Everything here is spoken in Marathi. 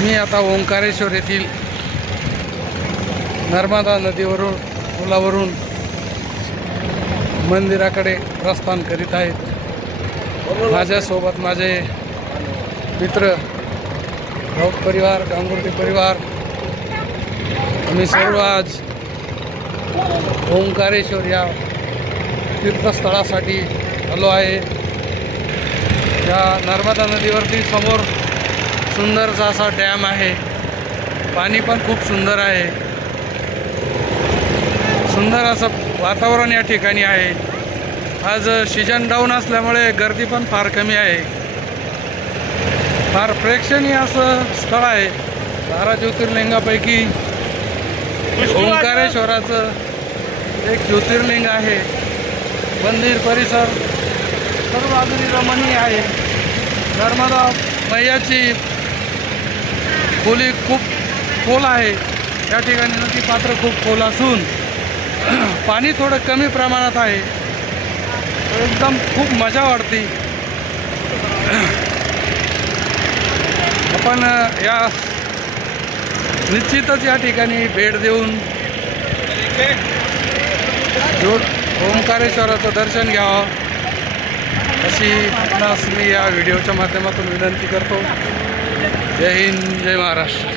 मी आता ओंकारेश्वर येथील नर्मदा नदीवरून पुलावरून मंदिराकडे प्रस्थान करीत आहेत। माझ्यासोबत माझे मित्र राऊत परिवार, गांगुर्डे परिवार, आम्ही सर्व आज ओंकारेश्वर या तीर्थस्थळासाठी आलो आहे। या नर्मदा नदीवरती समोर सुंदरसा असा डॅम आहे, पाणी पण खूप सुंदर आहे। सुंदर असं वातावरण या ठिकाणी आहे। आज सीजन डाऊन असल्यामुळे गर्दी पण फार कमी आहे। फार प्रेक्षणीय असं स्थळ आहे। 12 ज्योतिर्लिंगापैकी ओंकारेश्वराचं एक ज्योतिर्लिंग आहे। मंदिर परिसर सर्व बाजूनी रमणीय आहे। नर्मदा मैयाची खोली खूप खोल आहे। या ठिकाणी नदी पात्र खूप खोल असून पाणी थोडं कमी प्रमाणात आहे। एकदम खूप मजा वाटते। आपण या निश्चितच या ठिकाणी भेट देऊन ओंकारेश्वराचं दर्शन घ्यावं अशी आपणास मी या व्हिडिओच्या माध्यमातून विनंती करतो। जय हिंद, जय महाराष्ट्र।